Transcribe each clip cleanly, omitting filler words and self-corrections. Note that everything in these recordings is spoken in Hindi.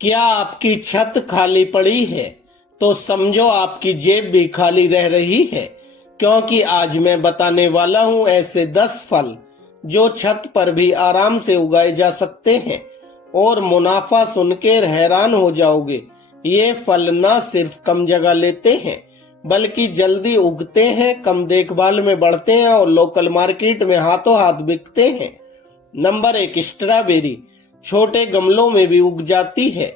क्या आपकी छत खाली पड़ी है तो समझो आपकी जेब भी खाली रह रही है, क्योंकि आज मैं बताने वाला हूं ऐसे 10 फल जो छत पर भी आराम से उगाए जा सकते हैं और मुनाफा सुनकर हैरान हो जाओगे। ये फल न सिर्फ कम जगह लेते हैं बल्कि जल्दी उगते हैं, कम देखभाल में बढ़ते हैं और लोकल मार्केट में हाथों हाथ बिकते हैं। Number 1, strawberry. छोटे गमलों में भी उग जाती है।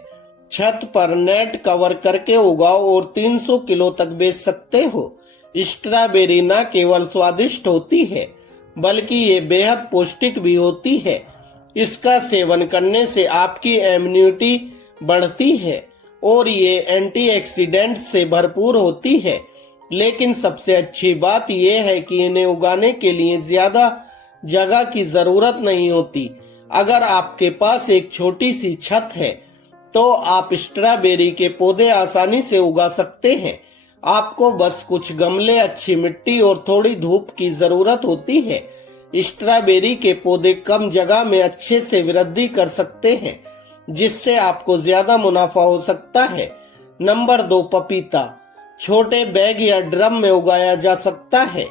छत पर नेट कवर करके उगाओ और 300 किलो तक बेच सकते हो। स्ट्रॉबेरी न केवल स्वादिष्ट होती है बल्कि ये बेहद पौष्टिक भी होती है। इसका सेवन करने से आपकी इम्यूनिटी बढ़ती है और ये एंटीऑक्सीडेंट से भरपूर होती है। लेकिन सबसे अच्छी बात यह है कि इन्हें उगाने के लिए ज्यादा जगह की जरूरत नहीं होती। अगर आपके पास एक छोटी सी छत है तो आप स्ट्रॉबेरी के पौधे आसानी से उगा सकते हैं। आपको बस कुछ गमले, अच्छी मिट्टी और थोड़ी धूप की जरूरत होती है। स्ट्रॉबेरी के पौधे कम जगह में अच्छे से वृद्धि कर सकते हैं, जिससे आपको ज्यादा मुनाफा हो सकता है। नंबर 2, पपीता। छोटे बैग या ड्रम में उगाया जा सकता है।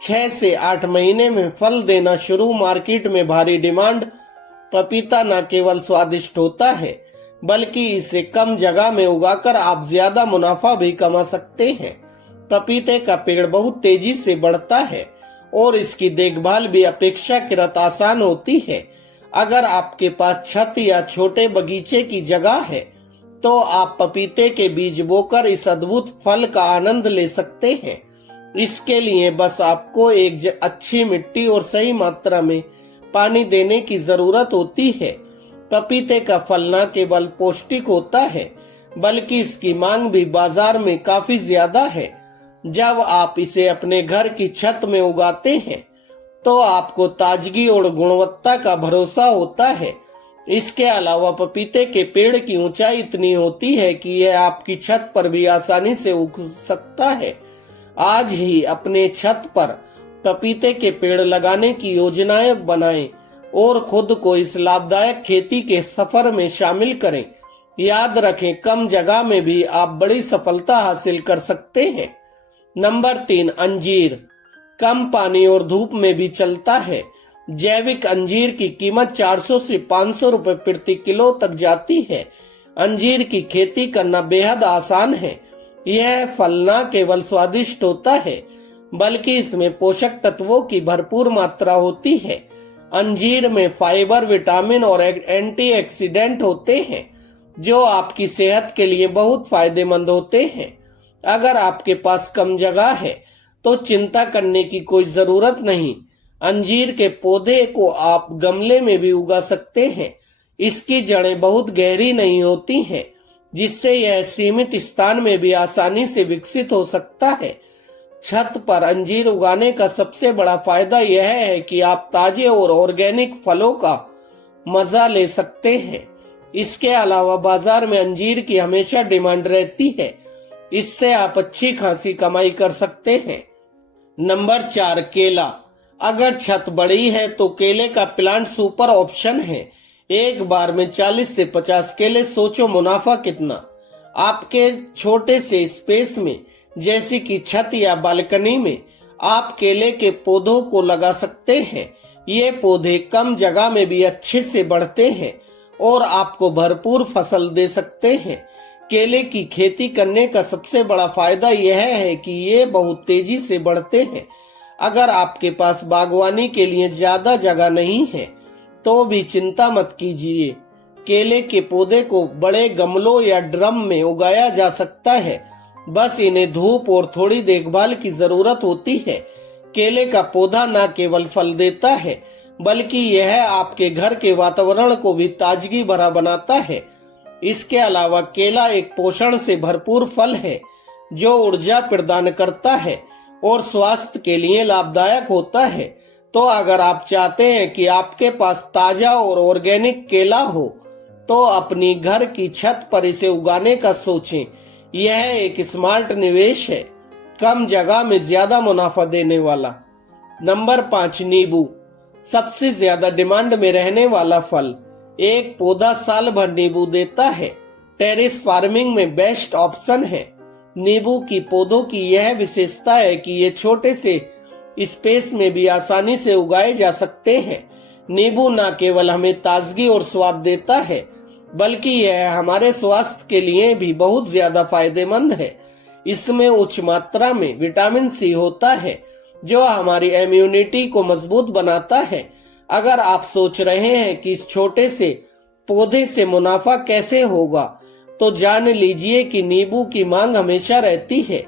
6 से 8 महीने में फल देना शुरू। मार्केट में भारी डिमांड। पपीता न केवल स्वादिष्ट होता है बल्कि इसे कम जगह में उगाकर आप ज्यादा मुनाफा भी कमा सकते हैं। पपीते का पेड़ बहुत तेजी से बढ़ता है और इसकी देखभाल भी अपेक्षाकृत आसान होती है। अगर आपके पास छत या छोटे बगीचे की जगह है तो आप पपीते के बीज बोकर इस अद्भुत फल का आनंद ले सकते हैं। इसके लिए बस आपको एक अच्छी मिट्टी और सही मात्रा में पानी देने की जरूरत होती है। पपीते का फल न केवल पौष्टिक होता है बल्कि इसकी मांग भी बाजार में काफी ज्यादा है। जब आप इसे अपने घर की छत में उगाते हैं तो आपको ताजगी और गुणवत्ता का भरोसा होता है। इसके अलावा पपीते के पेड़ की ऊंचाई इतनी होती है कि यह आपकी छत पर भी आसानी से उग सकता है। आज ही अपने छत पर पपीते के पेड़ लगाने की योजनाएं बनाएं और खुद को इस लाभदायक खेती के सफर में शामिल करें। याद रखें, कम जगह में भी आप बड़ी सफलता हासिल कर सकते हैं। नंबर 3, अंजीर। कम पानी और धूप में भी चलता है। जैविक अंजीर की कीमत 400 से 500 रुपए प्रति किलो तक जाती है। अंजीर की खेती करना बेहद आसान है। यह फल न केवल स्वादिष्ट होता है बल्कि इसमें पोषक तत्वों की भरपूर मात्रा होती है। अंजीर में फाइबर, विटामिन और एंटीऑक्सीडेंट होते हैं जो आपकी सेहत के लिए बहुत फायदेमंद होते हैं। अगर आपके पास कम जगह है तो चिंता करने की कोई जरूरत नहीं। अंजीर के पौधे को आप गमले में भी उगा सकते हैं। इसकी जड़ें बहुत गहरी नहीं होती हैं, जिससे यह सीमित स्थान में भी आसानी से विकसित हो सकता है। छत पर अंजीर उगाने का सबसे बड़ा फायदा यह है कि आप ताजे और ऑर्गेनिक फलों का मजा ले सकते हैं। इसके अलावा बाजार में अंजीर की हमेशा डिमांड रहती है। इससे आप अच्छी खासी कमाई कर सकते हैं। नंबर 4, केला। अगर छत बड़ी है तो केले का प्लांट सुपर ऑप्शन है। एक बार में 40 से 50 केले, सोचो मुनाफा कितना। आपके छोटे से स्पेस में जैसे कि छत या बालकनी में आप केले के पौधों को लगा सकते हैं। ये पौधे कम जगह में भी अच्छे से बढ़ते हैं और आपको भरपूर फसल दे सकते हैं। केले की खेती करने का सबसे बड़ा फायदा यह है कि ये बहुत तेजी से बढ़ते हैं। अगर आपके पास बागवानी के लिए ज्यादा जगह नहीं है तो भी चिंता मत कीजिए। केले के पौधे को बड़े गमलों या ड्रम में उगाया जा सकता है। बस इन्हें धूप और थोड़ी देखभाल की जरूरत होती है। केले का पौधा न केवल फल देता है बल्कि यह आपके घर के वातावरण को भी ताजगी भरा बनाता है। इसके अलावा केला एक पोषण से भरपूर फल है जो ऊर्जा प्रदान करता है और स्वास्थ्य के लिए लाभदायक होता है। तो अगर आप चाहते हैं कि आपके पास ताजा और ऑर्गेनिक केला हो तो अपनी घर की छत पर इसे उगाने का सोचें। यह एक स्मार्ट निवेश है, कम जगह में ज्यादा मुनाफा देने वाला। नंबर 5, नींबू। सबसे ज्यादा डिमांड में रहने वाला फल। एक पौधा साल भर नींबू देता है। टेरेस फार्मिंग में बेस्ट ऑप्शन है। नींबू की पौधों की यह विशेषता है कि ये छोटे से स्पेस में भी आसानी से उगाए जा सकते हैं। नींबू न केवल हमें ताजगी और स्वाद देता है, बल्कि यह हमारे स्वास्थ्य के लिए भी बहुत ज्यादा फायदेमंद है। इसमें उच्च मात्रा में विटामिन सी होता है, जो हमारी इम्यूनिटी को मजबूत बनाता है। अगर आप सोच रहे हैं कि इस छोटे से पौधे से मुनाफा कैसे होगा, तो जान लीजिए कि नींबू की मांग हमेशा रहती है,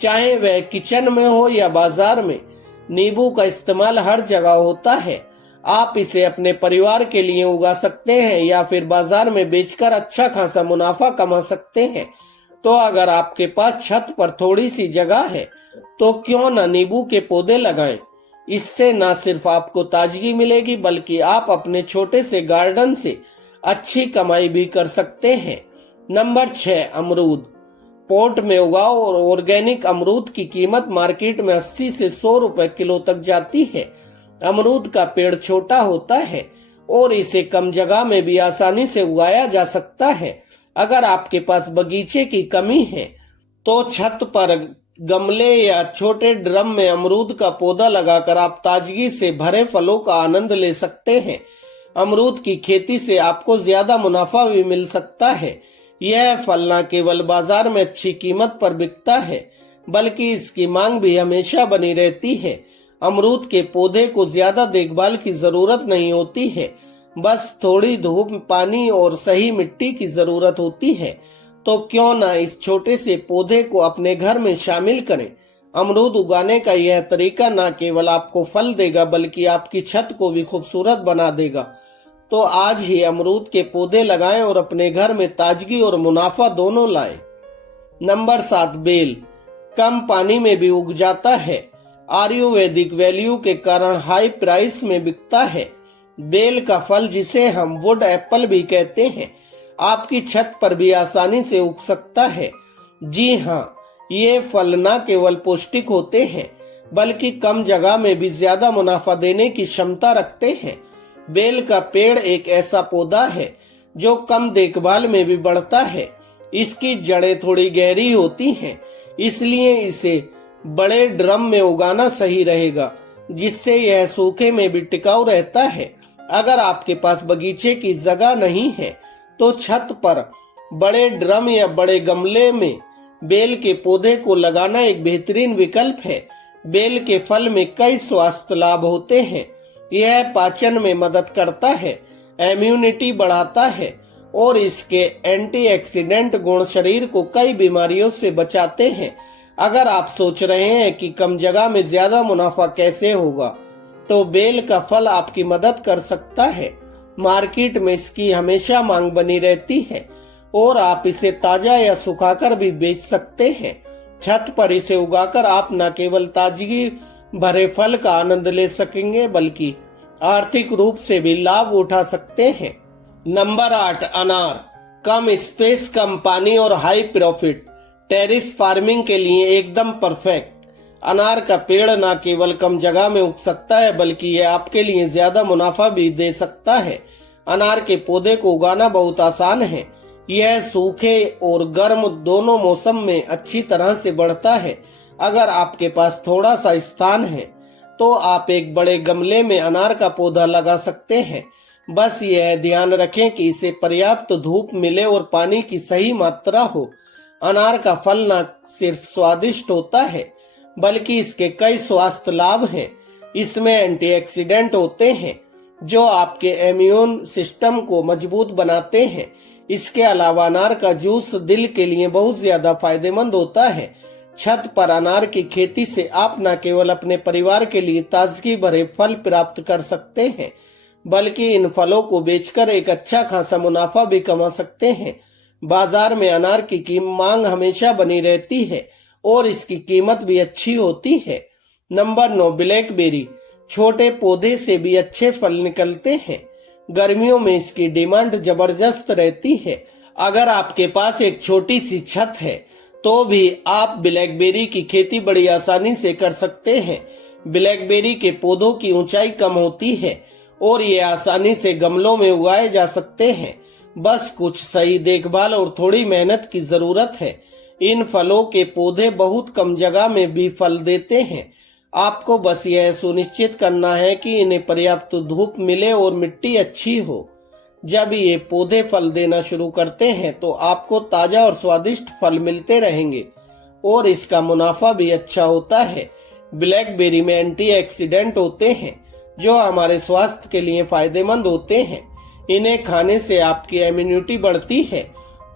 चाहे वह किचन में हो या बाजार में। नींबू का इस्तेमाल हर जगह होता है। आप इसे अपने परिवार के लिए उगा सकते हैं या फिर बाजार में बेचकर अच्छा खासा मुनाफा कमा सकते हैं। तो अगर आपके पास छत पर थोड़ी सी जगह है, तो क्यों न नींबू के पौधे लगाएं। इससे न सिर्फ आपको ताजगी मिलेगी, बल्कि आप अपने छोटे से गार्डन से अच्छी कमाई भी कर सकते हैं। नंबर 6, अमरूद। पॉट में उगाओ और ऑर्गेनिक अमरूद की कीमत मार्केट में 80 से 100 रुपए किलो तक जाती है। अमरूद का पेड़ छोटा होता है और इसे कम जगह में भी आसानी से उगाया जा सकता है। अगर आपके पास बगीचे की कमी है, तो छत पर गमले या छोटे ड्रम में अमरूद का पौधा लगाकर आप ताजगी से भरे फलों का आनंद ले सकते हैं। अमरूद की खेती से आपको ज्यादा मुनाफा भी मिल सकता है। यह फल न केवल बाजार में अच्छी कीमत पर बिकता है, बल्कि इसकी मांग भी हमेशा बनी रहती है। अमरूद के पौधे को ज्यादा देखभाल की जरूरत नहीं होती है, बस थोड़ी धूप, पानी और सही मिट्टी की जरूरत होती है। तो क्यों ना इस छोटे से पौधे को अपने घर में शामिल करें। अमरूद उगाने का यह तरीका न केवल आपको फल देगा, बल्कि आपकी छत को भी खूबसूरत बना देगा। तो आज ही अमरूद के पौधे लगाएं और अपने घर में ताजगी और मुनाफा दोनों लाएं। Number 7, bell. कम पानी में भी उग जाता है। आयुर्वेदिक वैल्यू के कारण हाई प्राइस में बिकता है। बेल का फल, जिसे हम वुड एप्पल भी कहते हैं, आपकी छत पर भी आसानी से उग सकता है। जी हाँ, ये फल न केवल पौष्टिक होते हैं, बल्कि कम जगह में भी ज्यादा मुनाफा देने की क्षमता रखते हैं। बेल का पेड़ एक ऐसा पौधा है जो कम देखभाल में भी बढ़ता है। इसकी जड़ें थोड़ी गहरी होती हैं, इसलिए इसे बड़े ड्रम में उगाना सही रहेगा, जिससे यह सूखे में भी टिकाऊ रहता है। अगर आपके पास बगीचे की जगह नहीं है, तो छत पर बड़े ड्रम या बड़े गमले में बेल के पौधे को लगाना एक बेहतरीन विकल्प है। बेल के फल में कई स्वास्थ्य लाभ होते हैं। यह पाचन में मदद करता है, इम्यूनिटी बढ़ाता है और इसके एंटीऑक्सीडेंट गुण शरीर को कई बीमारियों से बचाते हैं। अगर आप सोच रहे हैं कि कम जगह में ज्यादा मुनाफा कैसे होगा, तो बेल का फल आपकी मदद कर सकता है। मार्केट में इसकी हमेशा मांग बनी रहती है और आप इसे ताजा या सुखाकर भी बेच सकते हैं। छत पर इसे उगाकर आप न केवल ताजगी भरे फल का आनंद ले सकेंगे, बल्कि आर्थिक रूप से भी लाभ उठा सकते हैं। नंबर 8, अनार। कम स्पेस, कम पानी और हाई प्रॉफिट। टेरेस फार्मिंग के लिए एकदम परफेक्ट। अनार का पेड़ न केवल कम जगह में उग सकता है, बल्कि यह आपके लिए ज्यादा मुनाफा भी दे सकता है। अनार के पौधे को उगाना बहुत आसान है। यह सूखे और गर्म दोनों मौसम में अच्छी तरह से बढ़ता है। अगर आपके पास थोड़ा सा स्थान है, तो आप एक बड़े गमले में अनार का पौधा लगा सकते हैं। बस यह ध्यान रखें कि इसे पर्याप्त धूप मिले और पानी की सही मात्रा हो। अनार का फल न सिर्फ स्वादिष्ट होता है, बल्कि इसके कई स्वास्थ्य लाभ हैं। इसमें एंटीऑक्सीडेंट होते हैं, जो आपके इम्यून सिस्टम को मजबूत बनाते हैं। इसके अलावा अनार का जूस दिल के लिए बहुत ज्यादा फायदेमंद होता है। छत पर अनार की खेती से आप न केवल अपने परिवार के लिए ताजगी भरे फल प्राप्त कर सकते हैं, बल्कि इन फलों को बेचकर एक अच्छा खासा मुनाफा भी कमा सकते हैं। बाजार में अनार की मांग हमेशा बनी रहती है और इसकी कीमत भी अच्छी होती है। Number 9, blackberry. छोटे पौधे से भी अच्छे फल निकलते हैं। गर्मियों में इसकी डिमांड जबरदस्त रहती है। अगर आपके पास एक छोटी सी छत है, तो भी आप ब्लैकबेरी की खेती बड़ी आसानी से कर सकते हैं। ब्लैकबेरी के पौधों की ऊंचाई कम होती है और ये आसानी से गमलों में उगाए जा सकते हैं। बस कुछ सही देखभाल और थोड़ी मेहनत की जरूरत है। इन फलों के पौधे बहुत कम जगह में भी फल देते हैं। आपको बस यह सुनिश्चित करना है कि इन्हें पर्याप्त धूप मिले और मिट्टी अच्छी हो। जब ये पौधे फल देना शुरू करते हैं तो आपको ताजा और स्वादिष्ट फल मिलते रहेंगे और इसका मुनाफा भी अच्छा होता है। ब्लैकबेरी में एंटीऑक्सीडेंट होते हैं जो हमारे स्वास्थ्य के लिए फायदेमंद होते हैं। इन्हें खाने से आपकी इम्यूनिटी बढ़ती है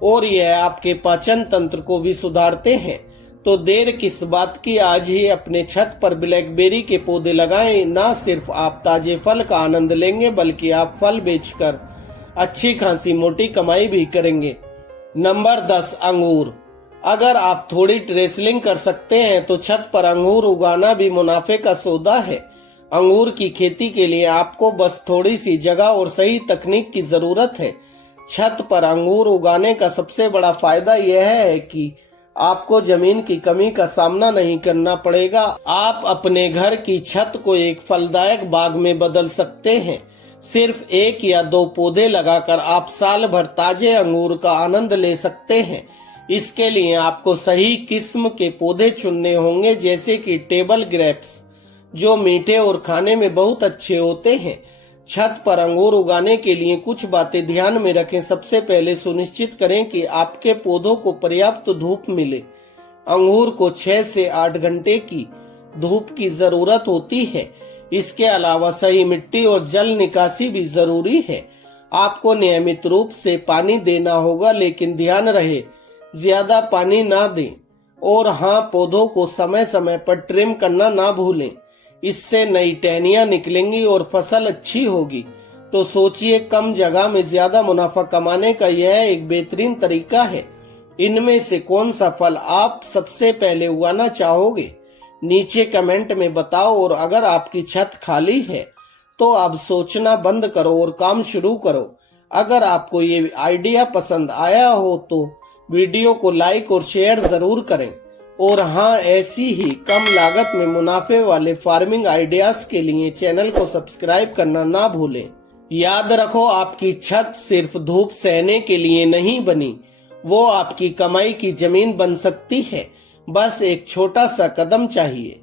और यह आपके पाचन तंत्र को भी सुधारते हैं। तो देर किस बात की, आज ही अपने छत पर ब्लैकबेरी के पौधे लगाएं। ना सिर्फ आप ताजे फल का आनंद लेंगे बल्कि आप फल बेचकर अच्छी खासी मोटी कमाई भी करेंगे। नंबर 10, अंगूर। अगर आप थोड़ी रेसलिंग कर सकते हैं तो छत पर अंगूर उगाना भी मुनाफे का सौदा है। अंगूर की खेती के लिए आपको बस थोड़ी सी जगह और सही तकनीक की जरूरत है। छत पर अंगूर उगाने का सबसे बड़ा फायदा यह है कि आपको जमीन की कमी का सामना नहीं करना पड़ेगा। आप अपने घर की छत को एक फलदायक बाग में बदल सकते हैं। सिर्फ 1 या 2 पौधे लगाकर आप साल भर ताजे अंगूर का आनंद ले सकते हैं। इसके लिए आपको सही किस्म के पौधे चुनने होंगे, जैसे कि टेबल ग्रेप्स, जो मीठे और खाने में बहुत अच्छे होते हैं। छत पर अंगूर उगाने के लिए कुछ बातें ध्यान में रखें। सबसे पहले सुनिश्चित करें कि आपके पौधों को पर्याप्त धूप मिले। अंगूर को 6 से 8 घंटे की धूप की जरूरत होती है। इसके अलावा सही मिट्टी और जल निकासी भी जरूरी है। आपको नियमित रूप से पानी देना होगा, लेकिन ध्यान रहे ज्यादा पानी ना दें। और हाँ, पौधों को समय समय पर ट्रिम करना ना भूलें। इससे नई टहनियां निकलेंगी और फसल अच्छी होगी। तो सोचिए, कम जगह में ज्यादा मुनाफा कमाने का यह एक बेहतरीन तरीका है। इनमें से कौन सा फल आप सबसे पहले उगाना चाहोगे? नीचे कमेंट में बताओ। और अगर आपकी छत खाली है तो अब सोचना बंद करो और काम शुरू करो। अगर आपको ये आइडिया पसंद आया हो तो वीडियो को लाइक और शेयर जरूर करें। और हाँ, ऐसी ही कम लागत में मुनाफे वाले फार्मिंग आइडियाज के लिए चैनल को सब्सक्राइब करना ना भूलें। याद रखो, आपकी छत सिर्फ धूप सहने के लिए नहीं बनी, वो आपकी कमाई की जमीन बन सकती है। बस एक छोटा सा कदम चाहिए।